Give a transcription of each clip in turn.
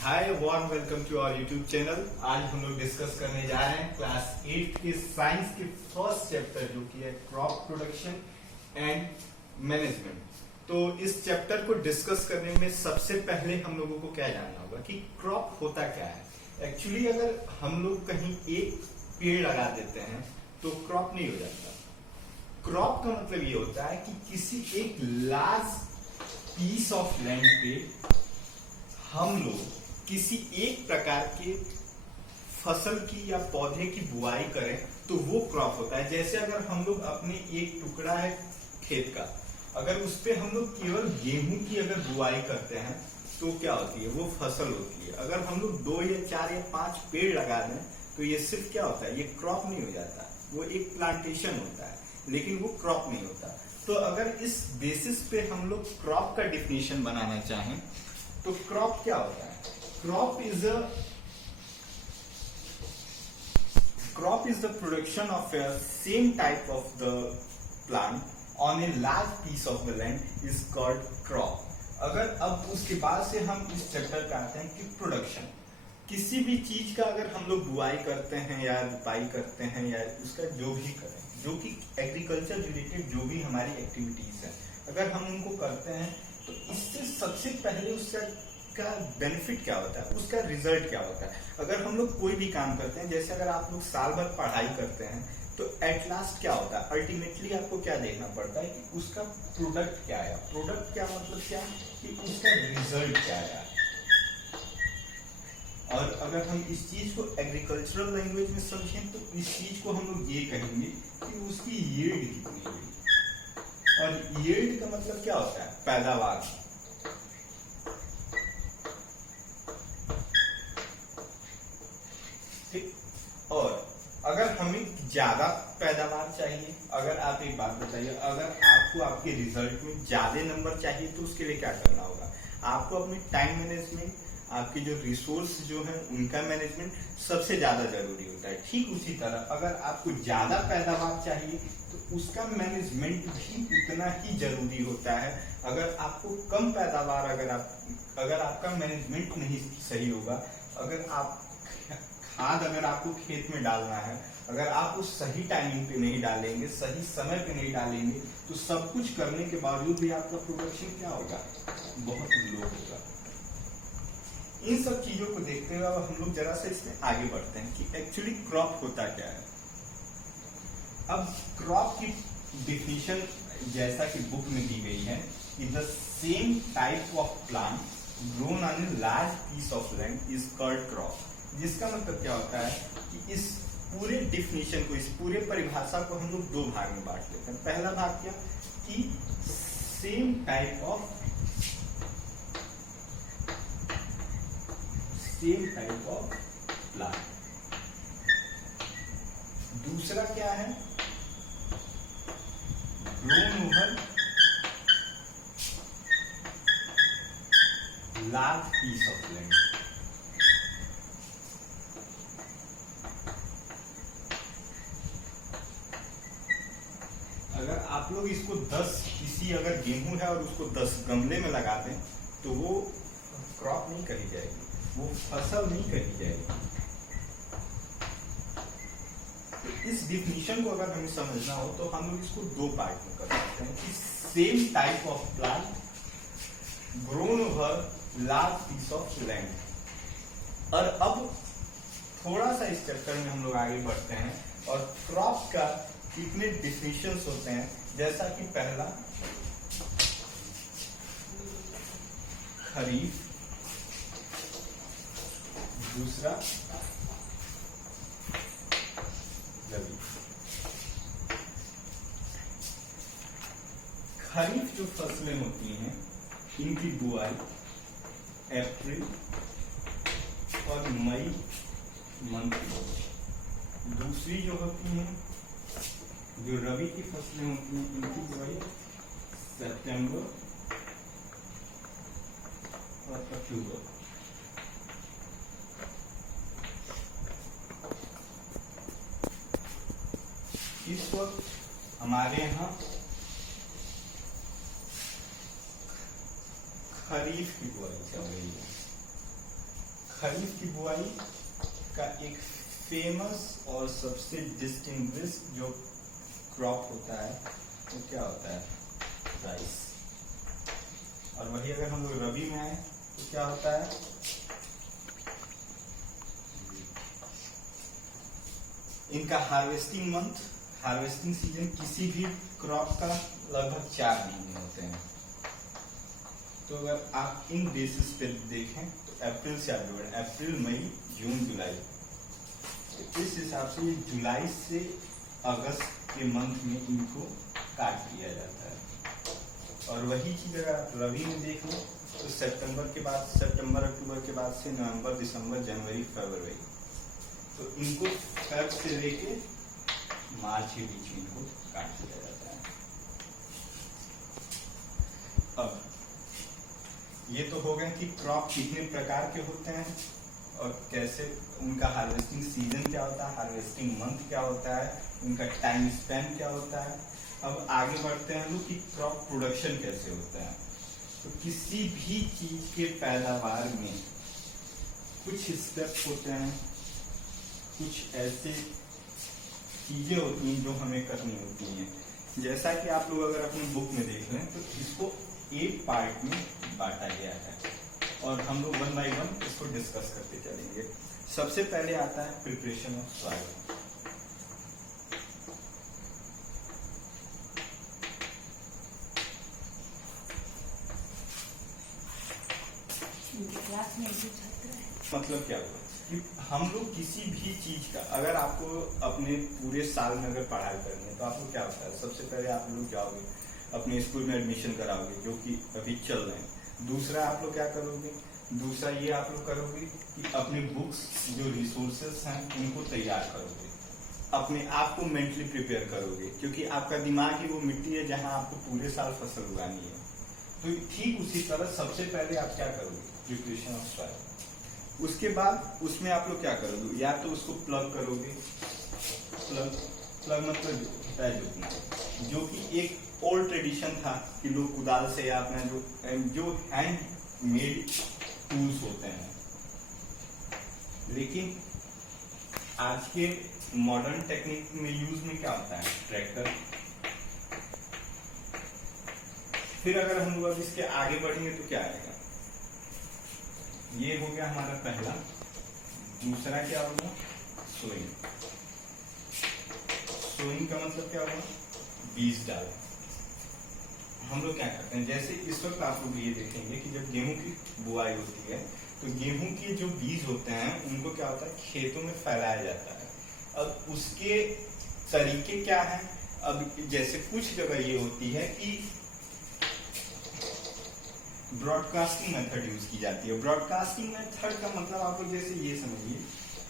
Hi warm welcome to our YouTube channel. आज हम लोग डिस्कस करने जा रहे हैं क्लास 8 के साइंस के फर्स्ट चैप्टर जो कि है क्रॉप प्रोडक्शन एंड मैनेजमेंट। तो इस चैप्टर को डिस्कस करने में सबसे पहले हम लोगों को क्या जानना होगा कि क्रॉप होता क्या है। एक्चुअली अगर हम लोग कहीं एक पेड़ लगा देते हैं तो क्रॉप नहीं हो जाता। क्रॉप का मतलब ये होता है कि किसी एक लार्ज पीस ऑफ लैंड पे हम लोग किसी एक प्रकार के फसल की या पौधे की बुआई करें तो वो क्रॉप होता है। जैसे अगर हम लोग अपने एक टुकड़ा है खेत का, अगर उस पे हम लोग केवल गेहूं की अगर बुआई करते हैं तो क्या होती है, वो फसल होती है। अगर हम लोग 2 या 4 या 5 पेड़ लगा दें तो ये सिर्फ क्या होता है, ये क्रॉप नहीं हो जाता, वो एक प्लांटेशन होता है, लेकिन वो क्रॉप नहीं होता। तो अगर इस बेसिस पे हम लोग क्रॉप का डिफिनेशन बनाना चाहें तो क्रॉप क्या होता है। Crop is the production of a same type of the plant on a large piece of the land is called crop। अगर अब उसके बाद से हम इस चैप्टर पे आते हैं कि प्रोडक्शन, किसी भी चीज का अगर हम लोग बुआई करते हैं या रुपाई करते हैं या उसका जो भी करें, जो कि एग्रीकल्चर रिलेटेड जो भी हमारी एक्टिविटीज है, अगर हम उनको करते हैं तो इससे सबसे पहले उसका बेनिफिट क्या होता है, उसका रिजल्ट क्या होता है। अगर हम लोग कोई भी काम करते हैं, जैसे अगर आप लोग साल भर पढ़ाई करते हैं तो एट लास्ट क्या होता है, अल्टीमेटली आपको क्या देखना पड़ता है कि उसका प्रोडक्ट क्या है। प्रोडक्ट क्या मतलब क्या कि उसका रिजल्ट क्या है। और अगर हम इस चीज को एग्रीकल्चरल लैंग्वेज में समझें तो इस चीज को हम लोग ये कहेंगे कि उसकी यील्ड कितनी हुई। और यील्ड का मतलब क्या होता है, पैदावार। और अगर हमें ज्यादा पैदावार चाहिए, अगर आप एक बात बताइए, अगर आपको आपके रिजल्ट में ज्यादा नंबर चाहिए तो उसके लिए क्या करना होगा, आपको अपने टाइम मैनेजमेंट, आपके जो रिसोर्स जो है उनका मैनेजमेंट सबसे ज्यादा जरूरी होता है। ठीक उसी तरह अगर आपको ज्यादा पैदावार चाहिए तो उसका मैनेजमेंट भी उतना ही जरूरी होता है। अगर आपको कम पैदावार, अगर आपका मैनेजमेंट नहीं सही होगा, अगर आप खाद अगर आपको खेत में डालना है, अगर आप उस सही टाइमिंग पे नहीं डालेंगे, सही समय पे नहीं डालेंगे, तो सब कुछ करने के बावजूद भी आपका प्रोडक्शन क्या होगा, बहुत लो होगा। इन सब चीजों को देखते हुए अब हम लोग जरा से इसमें आगे बढ़ते हैं कि एक्चुअली क्रॉप होता क्या है। अब क्रॉप की डिफिनेशन जैसा कि बुक में दी गई है, in the same type of plant grown on a large piece of land is called crop. जिसका मतलब क्या होता है कि इस पूरे डिफिनेशन को, इस पूरे परिभाषा को हम लोग 2 भाग में बांट लेते हैं। पहला भाग क्या कि सेम टाइप ऑफ प्लांट। दूसरा क्या है, grown over large piece of land. अगर आप लोग इसको 10 किसी अगर गेहूं है और उसको 10 गमले में लगा दें तो वो क्रॉप नहीं कही जाएगी, वो फसल नहीं कही जाएगी। तो इस डिफिनीशन को अगर हमें समझना हो तो हम लोग इसको 2 पार्ट में कर सकते हैं कि same type of plant grown over large piece of land. और अब थोड़ा सा इस चैप्टर में हम लोग आगे बढ़ते हैं और क्रॉप का कितने डिफिनेशंस होते हैं। जैसा कि पहला खरीफ, दूसरा रबी। खरीफ जो फसलें होती हैं इनकी बुआई अप्रैल और मई मंथ में। दूसरी जो होती है, जो रबी की फसलें होती हैं, इनकी बुआई सितंबर और अक्टूबर। इस वक्त हमारे यहाँ खरीफ की बुआई चल रही है। खरीफ की बुआई का एक फेमस और सबसे डिस्टिंग्विश्ड जो क्रॉप होता है वो क्या होता है? राइस। और वही अगर हम लोग रबी में आए तो क्या होता है? इनका हार्वेस्टिंग सीजन किसी भी क्रॉप का लगभग 4 महीने होते हैं। तो अगर आप इन बेसिस पे देखें तो अप्रैल से आगे बढ़े, अप्रैल, मई, जून, जुलाई, तो इस हिसाब से जुलाई से अगस्त के मंथ में इनको काट दिया जाता है। और वही चीज अगर आप रबी में देख लो तो सितंबर अक्टूबर के बाद से नवंबर, दिसंबर, जनवरी, फरवरी, तो इनको फेब से लेके मार्च के बीच में इनको काट दिया जाता है। अब ये तो हो गया कि क्रॉप कितने प्रकार के होते हैं और कैसे उनका हार्वेस्टिंग सीजन क्या होता है, हार्वेस्टिंग मंथ क्या होता है, उनका टाइम स्पेन क्या होता है। अब आगे बढ़ते हैं हम लोग कि क्रॉप प्रोडक्शन कैसे होता है। तो किसी भी चीज के पैदावार में कुछ स्टेप्स होते हैं, कुछ ऐसे चीजें होती हैं जो हमें करनी होती हैं। जैसा कि आप लोग अगर अपनी बुक में देख लें तो इसको एक पार्ट में बांटा गया है और हम लोग 1 बाय 1 इसको डिस्कस करते चलेंगे। सबसे पहले आता है प्रिपरेशन ऑफ सॉइल। क्लास में भी छात्र है। मतलब क्या हुआ कि हम लोग किसी भी चीज का, अगर आपको अपने पूरे साल में अगर पढ़ाई करनी है तो आपको क्या होता है, सबसे पहले आप लोग जाओगे अपने स्कूल में एडमिशन कराओगे जो कि अभी चल रहे हैं। दूसरा आप लोग क्या करोगे, दूसरा ये आप लोग करोगे कि अपनी बुक्स जो रिसोर्सेस हैं उनको तैयार करोगे, अपने आप को मेंटली प्रिपेयर करोगे, क्योंकि आपका दिमाग ही वो मिट्टी है जहां आपको पूरे साल फसल उगानी है। तो ठीक उसी तरह सबसे पहले आप क्या करोगे, प्रिपरेशन ऑफ सॉइल। उसके बाद उसमें आप लोग क्या करोगे, या तो उसको प्लग करोगे, प्लग मतलब होता है जोतना, जो कि एक ओल्ड ट्रेडिशन था कि लोग कुदाल से या अपना जो हैंड मेड टूल्स होते हैं। लेकिन आज के मॉडर्न टेक्निक में यूज में क्या होता है, ट्रैक्टर। फिर अगर हम लोग इसके आगे बढ़ेंगे तो क्या आएगा, ये हो गया हमारा पहला। दूसरा क्या होगा, सोइंग। सोइंग का मतलब क्या होगा, बीज डालना। हम लोग क्या करते हैं, जैसे इस वक्त आप लोग ये देखेंगे कि जब गेहूं की बुआई होती है तो गेहूं के जो बीज होते हैं उनको क्या होता है, खेतों में फैलाया जाता है। अब उसके तरीके क्या है, अब जैसे कुछ जगह ये होती है कि ब्रॉडकास्टिंग मेथड यूज की जाती है। ब्रॉडकास्टिंग मेथड का मतलब आप लोग जैसे ये समझिए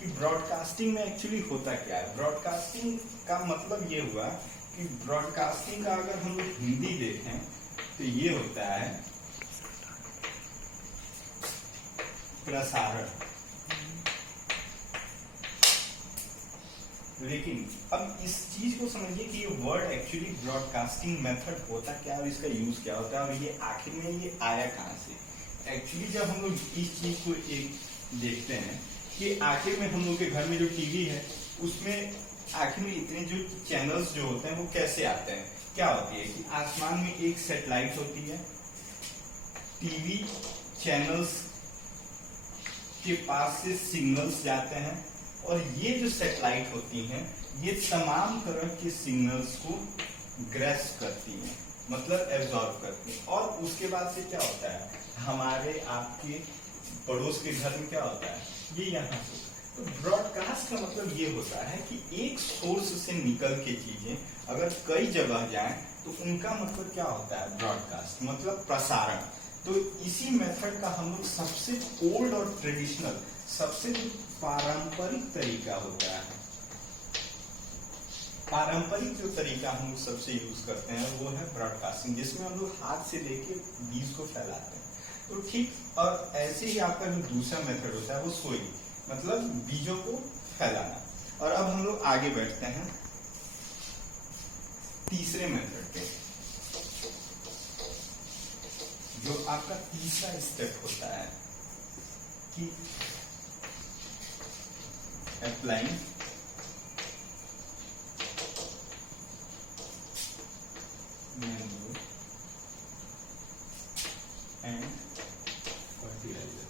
कि ब्रॉडकास्टिंग में एक्चुअली होता क्या है। ब्रॉडकास्टिंग का मतलब ये हुआ कि ब्रॉडकास्टिंग का अगर हम लोग हिंदी देखें तो ये होता है प्रसारण। लेकिन अब इस चीज को समझिए कि ये वर्ड एक्चुअली ब्रॉडकास्टिंग मेथड होता क्या है और इसका यूज क्या होता है और ये आखिर में ये आया कहां से। एक्चुअली जब हम लोग इस चीज को एक देखते हैं कि आखिर में हम लोग के घर में जो टीवी है उसमें आखिर में इतने जो चैनल्स जो होते हैं वो कैसे आते हैं। क्या होती है कि आसमान में एक सैटेलाइट होती है, टीवी चैनल्स के पास से सिग्नल्स जाते हैं और ये जो सैटेलाइट होती हैं ये तमाम तरह के सिग्नल्स को ग्रैस्प करती हैं, मतलब एब्जॉर्ब करती हैं। और उसके बाद से क्या होता है, हमारे आपके पड़ोस के घर में क्या होता है, ये यहाँ से। तो ब्रॉडकास्ट का मतलब ये होता है कि एक सोर्स से निकल के चीजें अगर कई जगह जाएं तो उनका मतलब क्या होता है, ब्रॉडकास्ट मतलब प्रसारण। तो इसी मेथड का हम लोग सबसे ओल्ड और ट्रेडिशनल, सबसे पारंपरिक तरीका होता है, पारंपरिक जो तरीका हम लोग सबसे यूज करते हैं वो है ब्रॉडकास्टिंग, जिसमें हम लोग हाथ से लेके बीज को फैलाते हैं। तो ठीक और ऐसे ही आपका जो दूसरा मेथड होता है वो सोइंग, मतलब बीजों को फैलाना। और अब हम लोग आगे बढ़ते हैं तीसरे मेथड पे, जो आपका तीसरा स्टेप होता है कि applying manure and fertilizer।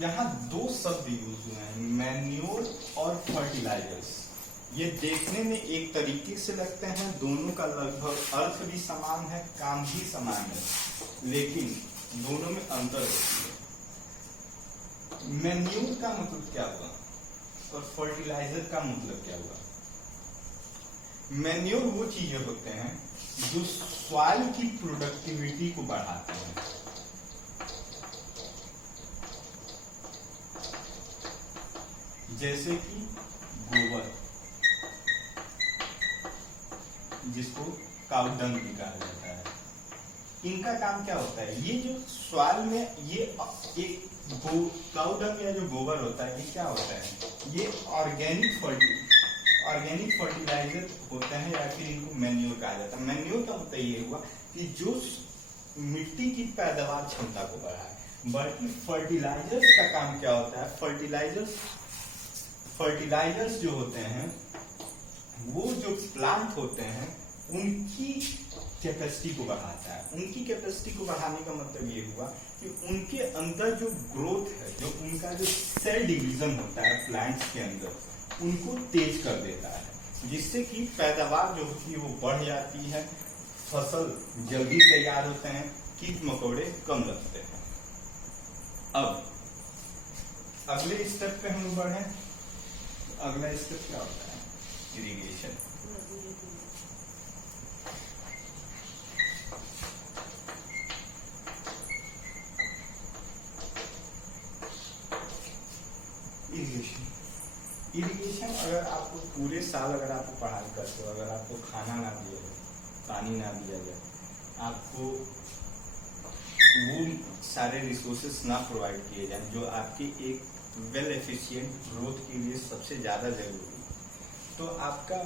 यहाँ दो शब्द यूज हुए हैं, मैन्योर और फर्टिलाइजर्स। ये देखने में एक तरीके से लगते हैं, दोनों का लगभग अर्थ भी समान है, काम भी समान है, लेकिन दोनों में अंतर होती है। मैन्योर का मतलब क्या हुआ और फर्टिलाइजर का मतलब क्या हुआ? मैन्योर वो चीजें होते हैं जो सॉइल की प्रोडक्टिविटी को बढ़ाते हैं। जैसे कि गोबर, जिसको काउ डंग भी कहा जाता है। इनका काम क्या होता है? ये जो सॉइल में ये एक काउ डंग या जो गोबर होता है, ये क्या होता है? ये ऑर्गेनिक फर्टिलाइजर होता है, या फिर इनको मैन्योर कहा जाता है। मैन्योर का मतलब ये हुआ कि जो मिट्टी की पैदावार क्षमता को बढ़ाए। बल्कि फर्टिलाइजर्स का काम क्या होता है? फर्टिलाइजर्स जो होते हैं, वो जो प्लांट होते हैं उनकी कैपेसिटी को बढ़ाता है। उनकी कैपेसिटी को बढ़ाने का मतलब ये हुआ कि उनके अंदर जो ग्रोथ है, जो उनका जो सेल डिवीजन होता है प्लांट्स के अंदर, उनको तेज कर देता है, जिससे कि पैदावार जो होती है वो बढ़ जाती है, फसल जल्दी तैयार होते हैं, कीट मकोड़े कम लगते हैं। अब अगले स्टेप पे हम बढ़े। अगला स्टेप क्या होता है? इरिगेशन। इरिगेशन अगर आपको पूरे साल अगर आपको पढ़ाई करते हो, अगर आपको खाना ना दिया जाए, पानी ना दिया जाए, आपको वो सारे रिसोर्सेस ना प्रोवाइड किए जाए जो आपके एक वेल एफिशिएंट ग्रोथ के लिए सबसे ज़्यादा जरूरी है, तो आपका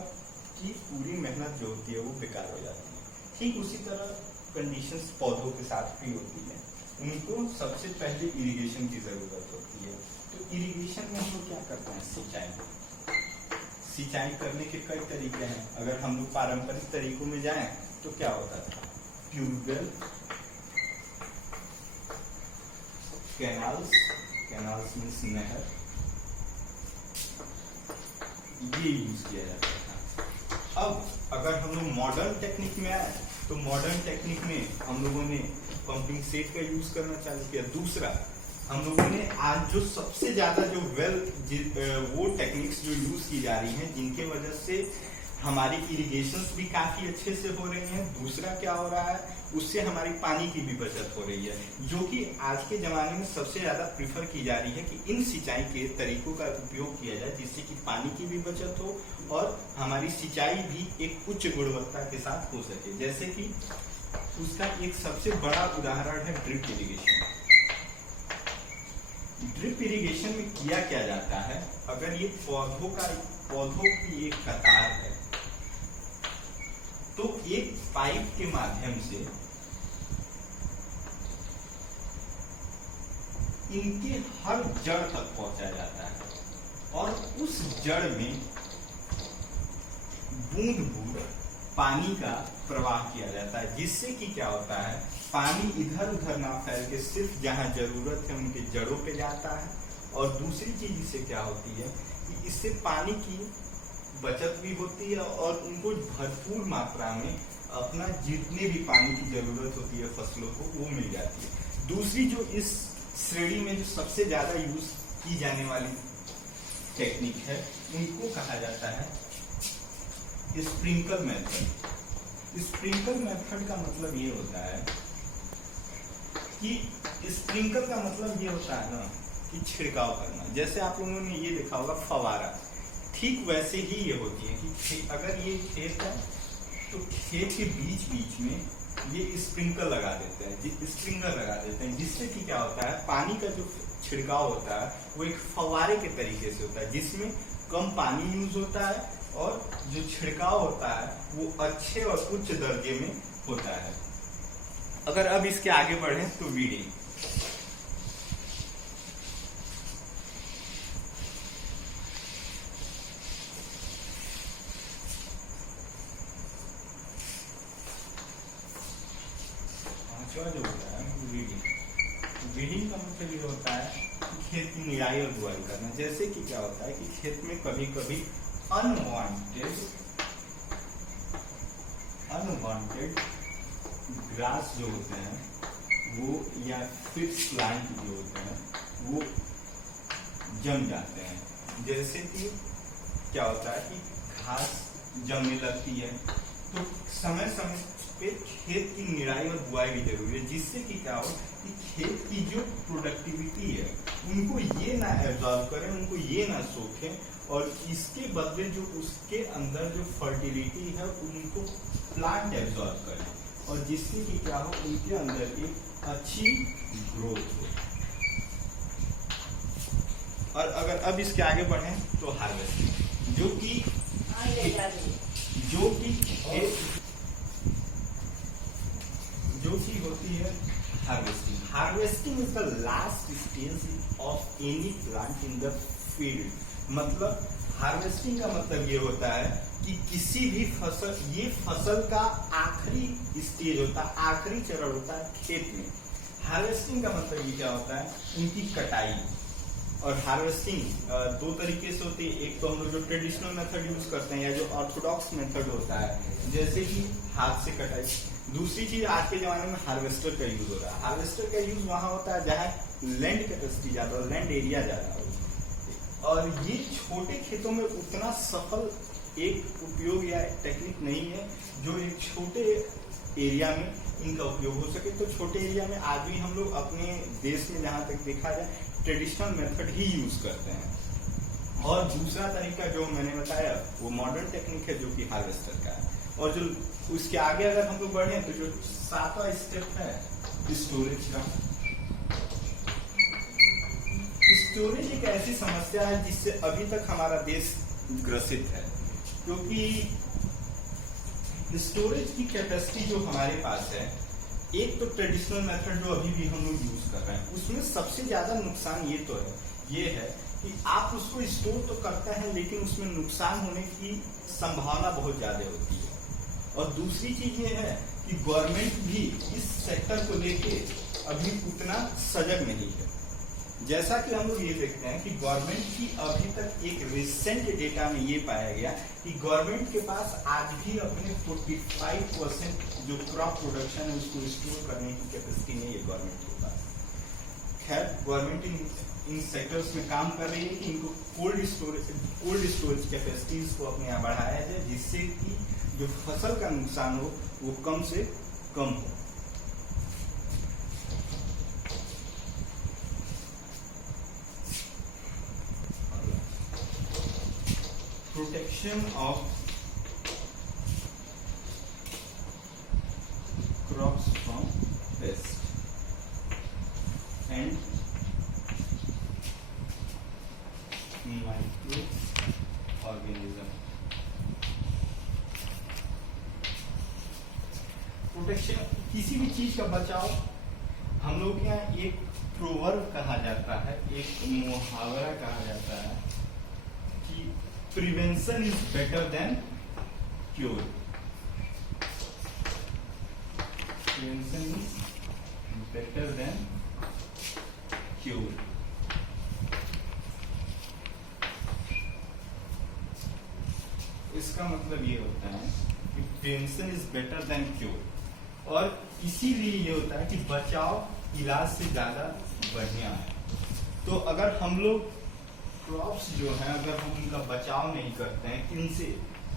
की पूरी मेहनत जो होती है वो बेकार हो जाती है। ठीक उसी तरह कंडीशंस पौधों के साथ भी होती है, उनको सबसे पहले इरिगेशन की ज़रूरत होती है। तो इरिगेशन में हम लोग क्या करते हैं? सिंचाई करने के कई तरीके हैं। अगर हम लोग पारंपरिक तरीकों में जाएं तो क्या होता था? ट्यूबवेल, कैनाल्स मीन्स नहर, ये यूज किया जाता था। अब अगर हम लोग मॉडर्न टेक्निक में आए तो मॉडर्न टेक्निक में हम लोगों ने पंपिंग सेट का यूज करना चालू किया। दूसरा, हम लोगों ने आज जो सबसे ज्यादा जो वो टेक्निक्स जो यूज की जा रही हैं, जिनके वजह से हमारी इरिगेशंस भी काफी अच्छे से हो रही हैं। दूसरा क्या हो रहा है? उससे हमारी पानी की भी बचत हो रही है, जो कि आज के जमाने में सबसे ज्यादा प्रीफर की जा रही है कि इन सिंचाई के तरीकों का उपयोग किया जाए, जिससे कि पानी की भी बचत हो और हमारी सिंचाई भी एक उच्च गुणवत्ता के साथ हो सके। जैसे कि उसका एक सबसे बड़ा उदाहरण है ड्रिप इरिगेशन। ड्रिप इरिगेशन में किया क्या जाता है? अगर ये पौधों की एक कतार है, तो एक पाइप के माध्यम से इनके हर जड़ तक पहुंचा जाता है और उस जड़ में बूंद बूंद पानी का प्रवाह किया जाता है, जिससे कि क्या होता है? पानी इधर उधर ना फैल के सिर्फ जहां जरूरत है उनके जड़ों पे जाता है। और दूसरी चीज इससे क्या होती है कि इससे पानी की बचत भी होती है और उनको भरपूर मात्रा में अपना जितने भी पानी की जरूरत होती है फसलों को, वो मिल जाती है। दूसरी जो इस श्रेणी में जो सबसे ज्यादा यूज की जाने वाली टेक्निक है, उनको कहा जाता है स्प्रिंकल मेथड। स्प्रिंकल मेथड का मतलब ये होता है कि स्प्रिंकल का मतलब ये होता है ना कि छिड़काव करना। जैसे आप लोगों ने ये देखा होगा फवारा, ठीक वैसे ही ये होती है कि अगर ये खेत है तो खेत के बीच बीच में ये स्प्रिंकल लगा देते हैं, जिससे कि क्या होता है? पानी का जो छिड़काव होता है वो एक फवारे के तरीके से होता है, जिसमें कम पानी यूज होता है और जो छिड़काव होता है वो अच्छे और उच्च दर्जे में होता है। अगर अब इसके आगे बढ़े तो वीडिंग। पांचवा जो होता है वीडिंग। वीडिंग का मतलब ये होता है कि खेत की निराई और बुआई करना। जैसे कि क्या होता है कि खेत में कभी कभी अनवांटेड ग्रास जो होते हैं वो, या फिर प्लांट जो होते हैं वो जम जाते हैं। जैसे कि क्या होता है कि घास जमने लगती है, तो समय समय पे खेत की निराई और बुआई भी जरूरी है, जिससे कि क्या हो कि खेत की जो प्रोडक्टिविटी है उनको ये ना एब्जॉर्ब करें, उनको ये ना सोखें, और इसके बदले जो उसके अंदर जो फर्टिलिटी है उनको प्लांट एब्जॉर्ब करें, और जिससे कि क्या हो उनके अंदर एक अच्छी ग्रोथ हो। और अगर अब इसके आगे बढ़ें तो हार्वेस्टिंग, जो कि होती है harvesting. Harvesting is the last stage of any plant in the field. मतलब हार्वेस्टिंग का मतलब ये होता है कि किसी भी फसल, ये फसल का आखिरी स्टेज होता है, आखिरी चरण होता है खेत में। हार्वेस्टिंग का मतलब ये क्या होता है, उनकी कटाई। और हार्वेस्टिंग दो तरीके से होती है। एक तो हम लोग जो ट्रेडिशनल मेथड यूज करते हैं, या जो ऑर्थोडॉक्स मेथड होता है, जैसे कि हाथ से कटाई। दूसरी चीज आज के जमाने में हार्वेस्टर का यूज हो रहा है। हार्वेस्टर का यूज वहां होता है जहाँ लैंड कैपेसिटी ज्यादा हो, लैंड एरिया ज्यादा हो, और ये छोटे खेतों में उतना सफल एक उपयोग या एक टेक्निक नहीं है जो एक छोटे एरिया में इनका उपयोग हो सके। तो छोटे एरिया में आज भी हम लोग अपने देश में जहाँ तक देखा जाए ट्रेडिशनल मेथड ही यूज करते हैं। और दूसरा तरीका जो मैंने बताया वो मॉडर्न टेक्निक है, जो कि हार्वेस्टर का है। और जो उसके आगे अगर हम लोग बढ़े तो जो सातवां स्टेप है स्टोरेज का। स्टोरेज एक ऐसी समस्या है जिससे अभी तक हमारा देश ग्रसित है, क्योंकि स्टोरेज की कैपेसिटी जो हमारे पास है, एक तो ट्रेडिशनल मेथड जो अभी भी हम लोग यूज कर रहे हैं, उसमें सबसे ज्यादा नुकसान ये है कि आप उसको स्टोर तो करते हैं लेकिन उसमें नुकसान होने की संभावना बहुत ज्यादा होती है। और दूसरी चीज ये है कि गवर्नमेंट भी इस सेक्टर को लेके अभी उतना सजग नहीं है। जैसा कि हम लोग ये देखते हैं कि गवर्नमेंट की अभी तक एक रिसेंट डेटा में ये पाया गया कि गवर्नमेंट के पास आज भी अपने 45% जो क्रॉप प्रोडक्शन है उसको स्टोर करने की कैपेसिटी नहीं है गवर्नमेंट के पास। खैर, गवर्नमेंट इन सेक्टर्स में काम कर रही है कि इनको कोल्ड स्टोरेज कैपेसिटीज को अपने यहाँ बढ़ाया जाए, जिससे कि जो फसल का नुकसान हो वो कम से कम हो। Protection of crops from pest and microorganism. Protection, किसी भी चीज का बचाव, हम लोग के यहाँ एक प्रोवर्ब कहा जाता है, एक मुहावरा कहा जाता है कि prevention is better than cure. Prevention is better than cure. इसका मतलब ये होता है कि prevention is better than cure, और इसीलिए ये होता है कि बचाव इलाज से ज्यादा बढ़िया है। तो अगर हम लोग क्रॉप्स जो हैं, अगर हम उनका बचाव नहीं करते हैं किनसे,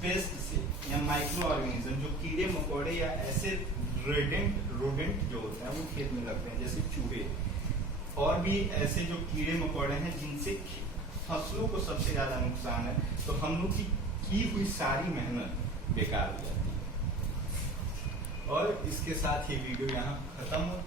पेस्ट से या माइक्रो ऑर्गेनिज्म, जो कीड़े मकोड़े या ऐसे रोडेंट जो होते हैं वो खेत में लगते हैं, जैसे चूहे और भी ऐसे जो कीड़े मकोड़े हैं जिनसे फसलों को सबसे ज्यादा नुकसान है, तो हम लोग की हुई सारी मेहनत बेकार हो जाती है। और इसके साथ ये वीडियो यहाँ खत्म होता है।